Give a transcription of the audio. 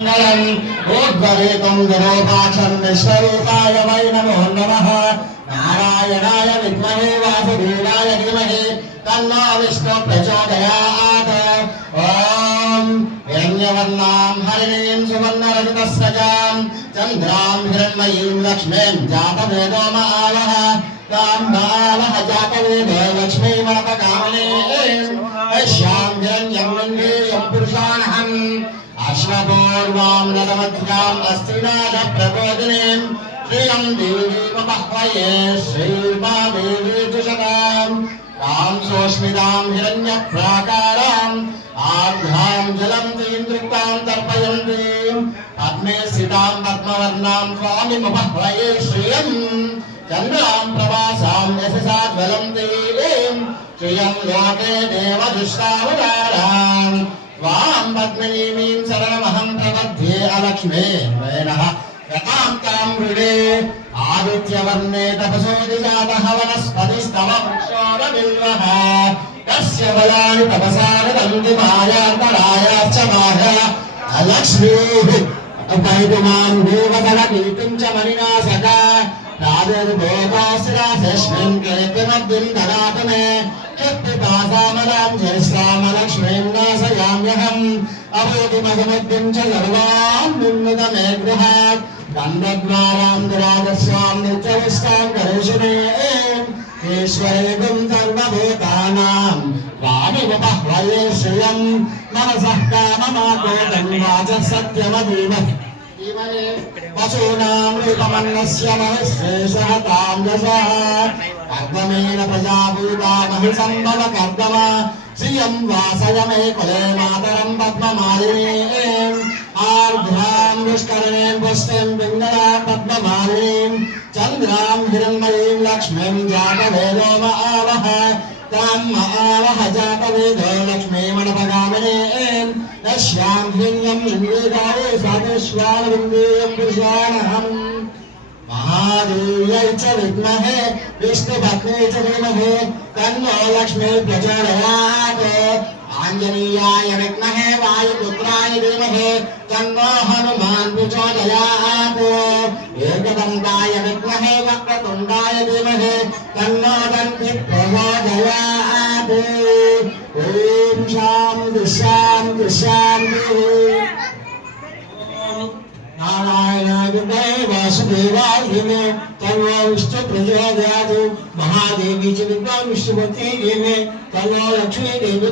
ऊर्ध्वरेतं विरूपाक्षं विश्वरूपाय वै नमो नमः। नारायणाय विद्महे वासुदेवाय धीमहि तन्नो विष्णु प्रचोदयात्। ॐ हिरण्यवर्णां हरिणीं सुवर्णरजतस्रजां चन्द्रां हिरण्मयीं लक्ष्मीं जातवेदो महावः तां महावः जातवेदो लक्ष्मीमनपकामनीं यस्यां हिरण्यं मन्वीर्यं पुरुषाणहम् अश्वपूर्वां नदमध्याम् अस्त्रिनाथप्रबोधिनीं श्रियं देवीमपह्वये श्रीर्मादेवी जुषतां तां सोऽस्मितां हिरण्यप्राकाराम् आर्द्रां जलं तीं दृक्तां तर्पयन्तीं पद्मे स्थितां पद्मवर्णां स्वामिमपह्वये श्रियं चन्द्रां प्रभासां यशसा ज्वलन्तीं श्रियं लोके देवदुष्टावताराम् वां पद्मिनीमीं शरणमहं प्रपद्ये अलक्ष्मे वैनः यतां तां मृडे आदित्यवर्णे तपसोऽधिजातः वनस्पतिस्तव वृक्षोरबिल्वः तस्य बलानि तपसा निदन्ति मायान्तरायाश्च माया अलक्ष्मीः उपैतुमां देवतलकीर्तिं च मणिना सखा राजर्भोगास्रास्मिन् कीर्तिमद्दिं ददातु मे चित्तिपासामलां जयश्रामलक्ष्मीं नाशयाम्यहम् अभूतिमसमुद्दिं च सर्वां निन्दितमे गृहात् गन्धद्वारां दुराजस्वां नित्यविष्टां करिष्ये ईश्वरेगुं सर्वभूतानां वाणिमुपह्वये श्रियं मनसः काममाकोटं वाचः सत्यमधीमहि पशूनां रूपमन्नस्य महिश्रेषः तां दशः कर्दमेन प्रजाभूता महिषम्भव कर्दम श्रियं वासय मे कुले मातरं पद्ममालिनीम् आर्द्रां दुष्करणीं पुष्टिं पिङ्गलां पद्ममालिनीं चन्द्रां हिरण्मयीं लक्ष्मीं जातवेदो महावः तां महावः जातवेदो लक्ष्मीमनपगामिनीं यस्यां हिरण्यं इन्द्रियाय साधुष्वानविन्द्रियं पुरुषाणहम् महादेव्यै च विद्महे विष्णुपत्न्यै च धीमहि तन्नो लक्ष्मी प्रचोदयात्। आञ्जनेयाय विद्महे वायुपुत्राय धीमहि तन्नो हनुमान् प्रचोदयात्। एकदन्ताय विद्महे वक्रतुण्डाय धीमहि तन्नो दन्तिः प्रचोदयात्। ॐ शान्ति शान्ति शान्तिः। नारायणाय विद्महे वासुदेवाय धीमहि तन्नो विष्णु प्रचोदयात्। महादेवी च विद्महे विष्णुपत्न्यै धीमहि तन्नो लक्ष्मी देवी